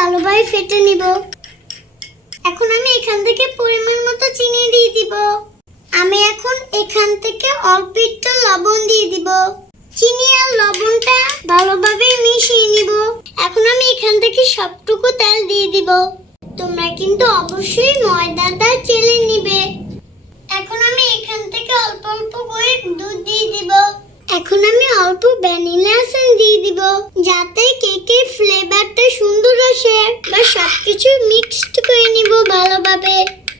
ভালোভাবে ফেটে নিব। এখন আমি এখান থেকে পরিমাণ মতো চিনি দিয়ে দিব। আমি এখন এখান থেকে অল্প একটু লবণ দিয়ে দিব। চিনি আর লবণটা ভালোভাবে মিশিয়ে নিব। এখন আমি এখান থেকে সবটুকু তেল দিয়ে দিব। তোমরা কিন্তু অবশ্যই ময়দাটা